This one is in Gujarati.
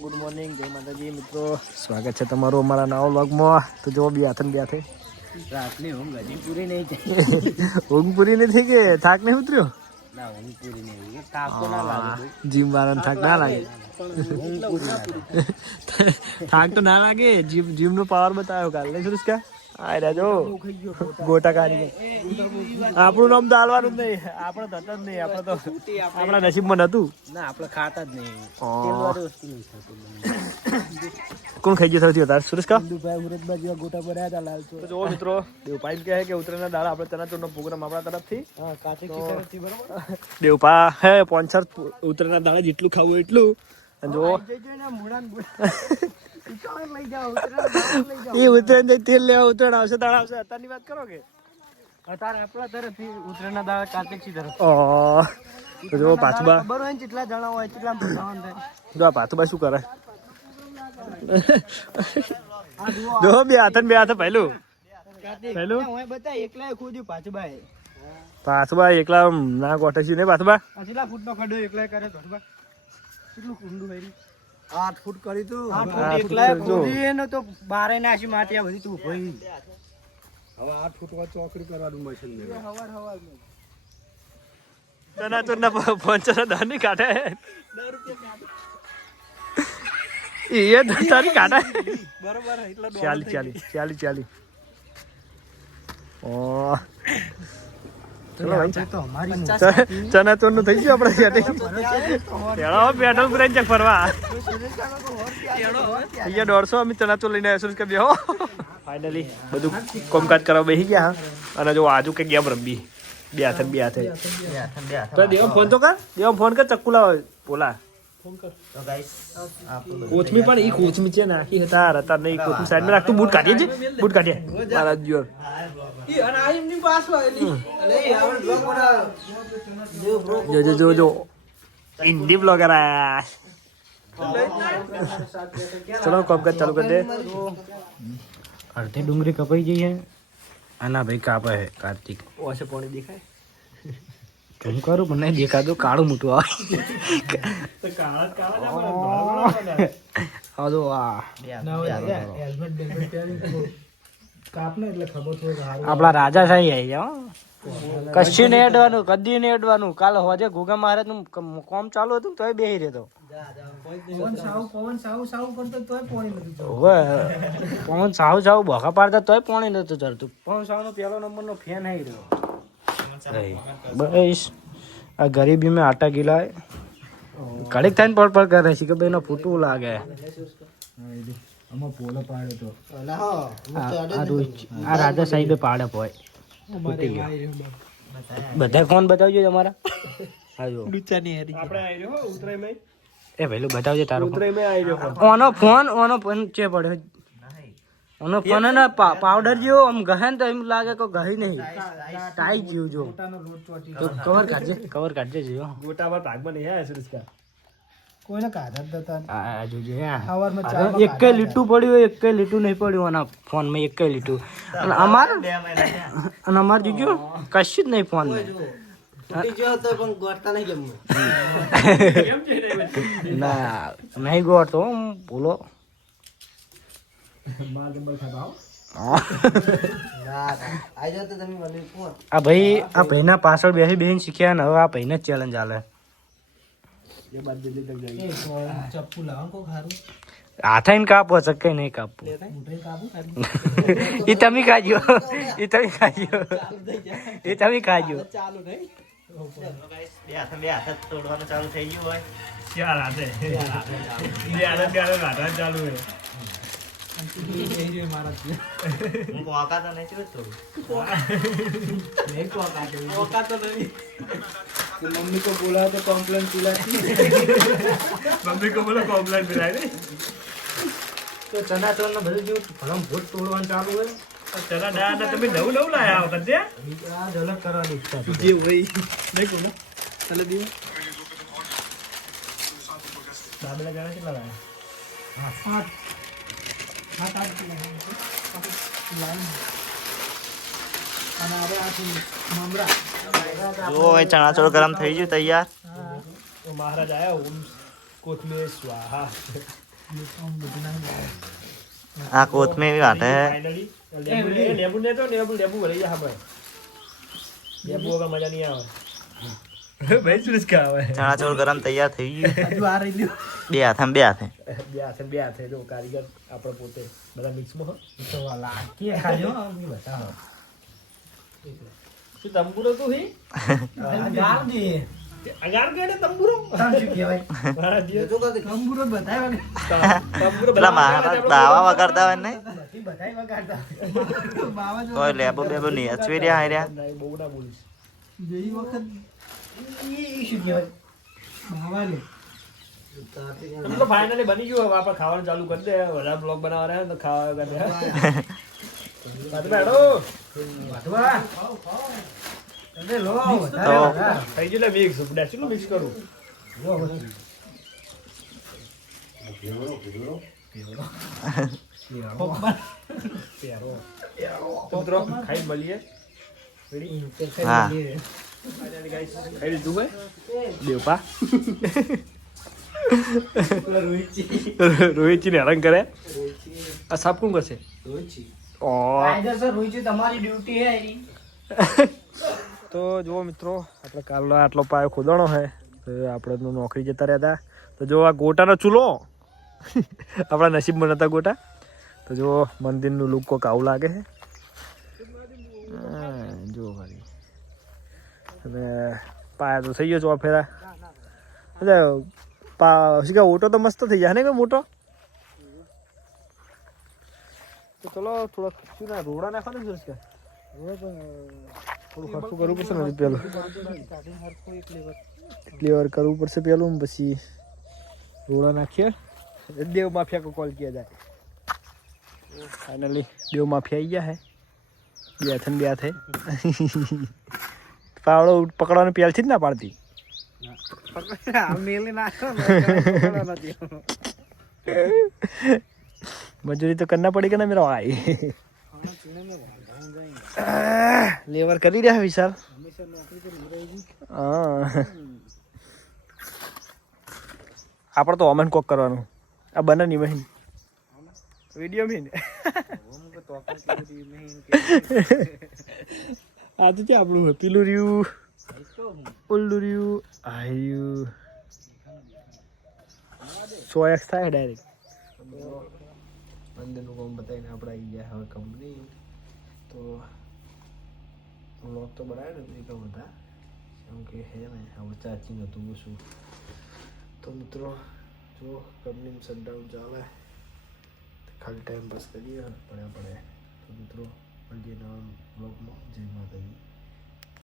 ગુડ મોર્નિંગ, જય માતાજી મિત્રો. સ્વાગત છે તમારું અમારા નવા વ્લોગમાં. તો જો બે હાથે રાતની ઊંઘ હજી પૂરી નહીં થઈ. ઊંઘ પૂરી નથી કે થાક નહીં ઉતર્યો? ના, ઊંઘ પૂરી નહીં. થાકો ના લાગે. જીમ વાળાને થાક ના લાગે. ઊંઘ પૂરી ના થાય. થાક તો ના લાગે. જીમ નો પાવર બતાવ્યો કાલે સુરેશકા. આ રાજો ગોટા કાઢી. આપણું નામ તો હાલવાનું જ નહીં. આપણે તો હતા જ નહીં. આપણે તો આપણા નસીબમાં નતું. ના, આપણે ખાતા જ નહીં. કોણ ખાઈ ગયો સૌથી વધારે સુરેશકા? ગોટા ભર્યા હતા લાલ ચોર. જો મિત્રો દેવપા એમ કહે કે ઉત્તરાયણના દાડા આપણે ચણાચોરનો પ્રોગ્રામ આપણા તરફથી. હા, કાચી તરફથી બરોબર. દેવપા હે 5-4 ઉત્તરાયણના દાડા જેટલું ખાવું એટલું. અને જો એ ઉત્તરાયણ તેલ લેવા ઉત્તરાયણ આવશે દાડા આવશે. અત્યારની વાત કરો કે અત્યારે આપણા તરફથી ઉત્તરાયણના દાડા કાર્તિકસી તરફ. તો જો પાછુબા ખબર હોય ને કેટલા જણા હોય કેટલા ભગવાન થાય. જો આ પાછુબા શું કરે? જો બે હાથ પહેલું પાછુબા એકલા ના ગોઠે છે ને પાછુબા. કેટલા ફૂટનો ખડો એકલા કરે પાછુબા? કેટલું ઊંડું હોય? 8 ફૂટ કરી તું. 8 ફૂટ એકલા ખોદી એનો તો બારે નાસી માટી બધી તું ભાઈ. હવે 8 ફૂટમાં ચોકડી કરવાનું મશીન લે. હવાર ચણાચોરના 5 દાની કાઢે. એ તારી કાઢે બરોબર એટલો 40. ઓ ચણાચોર નું થઈ ગયું આપણે પેટ્રોલ બ્રેક ફરવા. અહીંયા 150 અમે ચણાચોર લઈને આવ્યા છું. બેહો ફાઇનલી બધું કામકાજ કરવા બેસી ગયા. અને જો આજુ કે ગેમ રમવી બે હાથે. તો દેવ ફોન તો કર. ચક્કુ લાવ બોલા. કોથમી પણ ઈ કોથમી છે નાખી હતા રતા નહીં. કોથમી સાઈડ માં રાખતું. બૂટ કાઢીએ મારા જોર. જો હિન્દી બ્લોગર આયા. ચલો કામકાજ ચાલુ કરી દે. અડધી ડુંગળી કપાઈ જઈએ. આના ભાઈ કાપે હે કાર્તિક. ઓછે પાણી દેખાય. કેમ કરું પણ નહીં દેખાતું. કાળું મોટું આવે. આપડા રાજા સાહી આવી જાઓ. કશું નહીં અડવાનું, કદી નહીં અડવાનું. કાલે હોજે ઘોઘા મહારાજ નું કામ ચાલુ હતું તોય બેહી રહેતો. પવન સાવ બોખા પાડતા તોય પાણી નતું ચડતું. પવન સાવ નો પેલો નંબર નો ફેન આવી રહ્યો. બસ આ ગરીબી में आटा गिलाए कड़क थाने पड़ करे છે કે ભાઈ નો ફૂટવું લાગે. આ રાજા સાહેબે પાડે પોય બધા ફોન બતાવજો તમારા. એ ભાઈ બતાવજો તારો ઓનો ફોન ચે પડ્યો. ઓનો ફોન ને પાવડર જેવો આમ ગહે ને તો એમ લાગે કે ગહી નહીં ટાઈ જેવું. જો તો કવર કાઢજે જો ગોટા પર ભાગમાં નહીં આયા સુરેશકા. કોઈને કાઢા જ નતા. આ જોજે એક લીટું પડ્યું, એક લીટું નહીં પડ્યું આના ફોન માં. એક લીટું અને અમાર જોજો કશું જ નહીં ફોન માં. ના નહીં ગોળતો બોલો. આ ભાઈ ના પાછળ બેસી શીખ્યા ને હવે આ ભાઈ ને ચેલેન્જ આલે. હાથે કાપો ચક્કઈ નહીં કાપવું. એ તમે ખાજો. તોડવાનું ચાલુ થઈ ગયું હોય. ચાલ હાથે ચાલુ હોય. मम्मी को बोला तो कॉम्प्लेन पिलाती. मम्मी को बोला कॉम्प्लेन पिलाए नहीं. તો ચણાચોર નો બધું જો ભલમ ભૂત તોડવાનું ચાલુ હોય. ચણા દાડા તમે નવું લાયા વખત છે. આ ઝલક કરવાની ઈચ્છા જે હોય નહીં કોને ચાલે દી. બાબલા જાણે કેટલા લાયા? 8 જો ચણાચોર ગરમ થઈ ગયું તૈયાર. મહારાજ આયા કોથમીર સ્વાહા. આ કોથમીર વાટે Finally, લેબુ ને તો લેબુ ભરી જા ભાઈ. લેબુ વગર મજા નહીં આવે. ભાઈ સુરેશ કા આવે. ચણા ચોળ ગરમ તૈયાર થઈ ગયું. હજુ આ રહી ગયું. બે હાથે બે હાથે જો કારીગર આપણે પોતે બધા મિક્સમાં. તો વાલા કે ખાજો અમે બતાવો. શું તંબુરો તું હી? ગાર દે. અગાર કેડે તંબુરો? તાન શું કહેવાય? મારા જીવ તો કંબુરો બતાવ્યા કે તંબુરો પેલા મારા દાવા વગાડતા હોય ને બધી બધાય વગાડતા. બાવા જો તો લેબુ બેબુ નહીં અચવી રહ્યા હાર્યા. બહુ ના બોલીશ. જેઈ વખત ઈ શું કહેવાય? બાવા લે. તો ફાઇનલી બની ગયું. હવે આપણે ખાવાનું ચાલુ કરી દે. વધારે બ્લોગ બનાવવા રહ્યા તો ખાવા કરી દે. બેઠો વાટવા. અરે લો તો થઈ ગયું ને મિક્સ. કેટલું મિક્સ કરું? પ્યારો. તો મિત્રો ખાઈ મળીએ. હા. Finally guys, ખાઈ લીધું હોય દેવપા. રોહિતજી ને હેરાન કરે. આ સાફ કોણ કરશે? કાયદેસર રોઈજી તમારી ડ્યુટી હે ઈ. તો જુઓ મિત્રો, આપણે કાલનો આટલો પાયો ખોદાણો છે. તો આપણે તો નોકરી જતા રહ્યા હતા. તો જો આ ગોટાનો ચૂલો આપણા નસીબમાં નતા ગોટા. તો જો મંદિરનું લુક કોક આવું લાગે છે. જો ભાઈ અને પાયા તો થઈ ગયો છો ફેરા. શું કે ઓટો તો મસ્ત થઈ જાય ને કે મોટો. તો ચલો થોડોક શું ના રોડા નાખવા ને કે થોડું ખર્ચું કરવું પડશે ને પેલું ક્લિયર કરવું પડશે પેલું પછી રોડા નાખીએ. દેવ માફિયા કો કોલ કિયા જાય. ફાઇનલી દેવ માફિયા આવી ગયા હે. બે હાથે પાવડો પકડવાનું પહેલથી જ ના પાડતી. મજૂરી તો કરના પડી કે ના મેરા ભાઈ. લેવર કરી રહ્યા વિશાલ. હા આપણે તો ઓમન કોક કરવાનું. આ બને નહીં બહેન વિડીયો મેં આ તો છે આપણું પેલું રહ્યું ઓલું રહ્યું આયું 100x થાય ડાયરેક્ટ. અંદરનું કામ બતાવીને આપણે આવી ગયા હવે કંપની. તો વ્લોગ તો બનાવ્યો નથી એટલા બધા કેમ કે હે ને હવે ચાર્જિંગ હતું શું. તો મિત્રો જો કંપનીમાં શટડાઉન ચાલે ખાલી ટાઈમ પાસ કરીએ પડે. તો મિત્રો મળીએ નવા બ્લોગમાં. જય માતાજી.